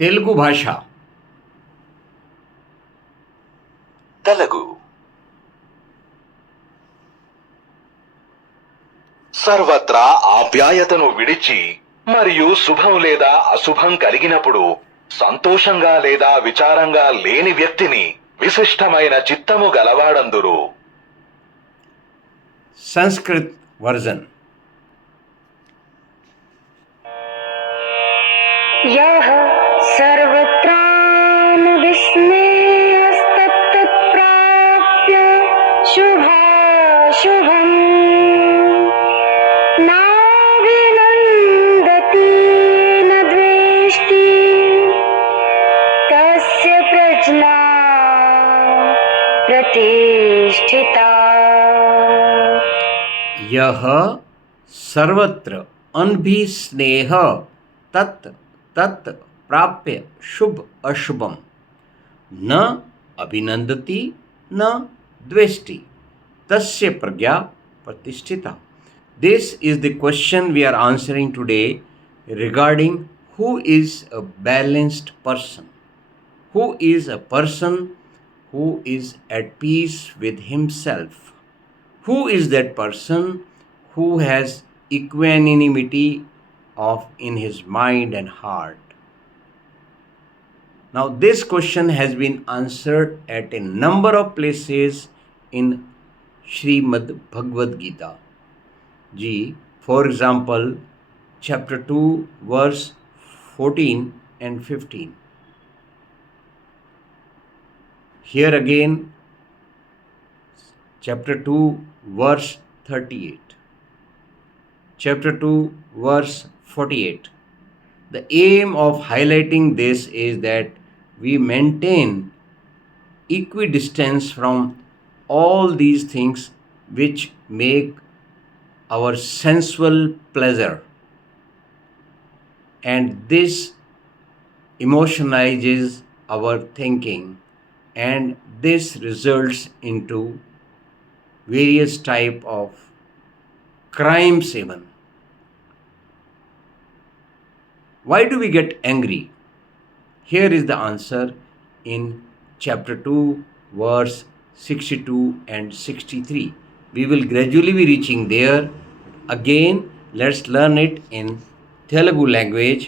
తెలుగు భాష తెలుగు సర్వత్రా ఆప్యాయతను విడిచి మరియు శుభం లేదా అశుభం కలిగినప్పుడు సంతోషంగా లేదా విచారంగా లేని వ్యక్తిని విశిష్టమైన చిత్తము గలవాడందురు. సంస్కృత్ వర్జన్. यः सर्वत्रानुविस्मयस्तत्तत्प्राप्य शुभाशुभम् नाभिनन्दति न द्वेष्टि तस्य प्रज्ञा प्रतिष्ठिता. यः सर्वत्र अनभिस्नेह तत् तत् प्राप्य शुभ अशुभम न अभिनंदति न द्वेष्टि तस्य प्रज्ञा प्रतिष्ठिता. This is the question we are answering today regarding who is a balanced person. Who is a person who is at peace with himself? Who is that person who has equanimity in his mind and heart? Now, this question has been answered at a number of places in Srimad Bhagavad Gita. For example, chapter 2, verse 14 and 15. Here again, chapter 2, verse 38. Chapter 2, verse 48. The aim of highlighting this is that we maintain equidistance from all these things which make our sensual pleasure, and this emotionalizes our thinking, and this results into various type of crimes even. Why do we get angry? Here is the answer in chapter 2, verse 62 and 63. We will gradually be reaching there. Again, let's learn it in Telugu language.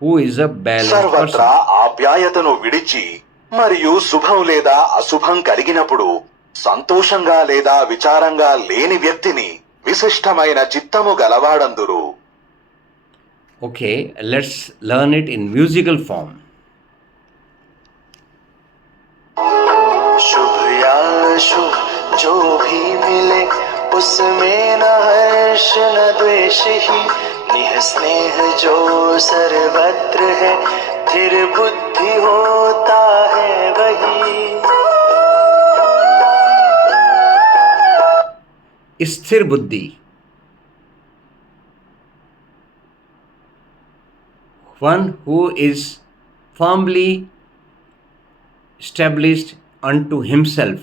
Who is a balanced సర్వత్రా person? ఆప్యాయతను విడిచి మరియు శుభం లేదా అశుభం కలిగినప్పుడు సంతోషంగా లేదా విచారంగా లేని వ్యక్తిని విశిష్టమైన చిత్తము గలవాడందురు. Okay, let's learn it in musical form. शुभ या शुभ जो भी मिले उसमें न हर्ष न द्वेष ही निह स्नेह जो सर्वत्र है स्थिर बुद्धि होता है वही. स्थिर बुद्धि. One who is firmly established unto himself.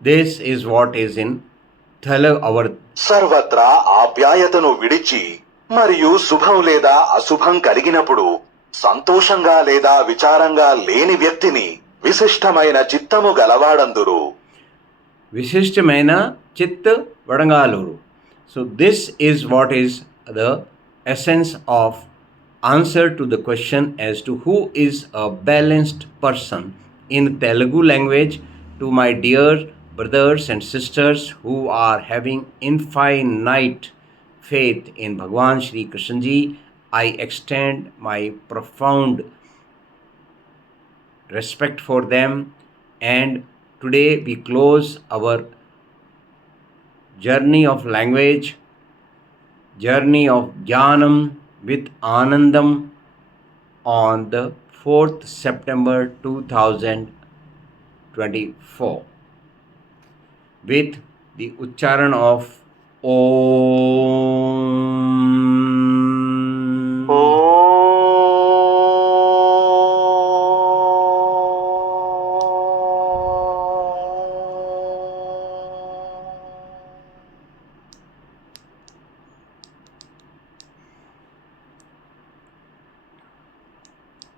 This is what is in our. సర్వత్రా ఆప్యాయతను విడిచి మరియు శుభం లేదా అశుభం కలిగినప్పుడు సంతోషంగా లేదా విచారంగా లేని వ్యక్తిని విశిష్టమైన చిత్తము గలవాడందురు. విశిష్టమైన చిత్త వడంగాలూరు. So this is what is the essence of answer to the question as to who is a balanced person in Telugu language. To my dear brothers and sisters who are having infinite faith in Bhagwan Shri Krishna Ji, I extend my profound respect for them, and today we close our journey of language, journey of Jnanam with Anandam on the 4th September 2024 with the Ucharan of Om.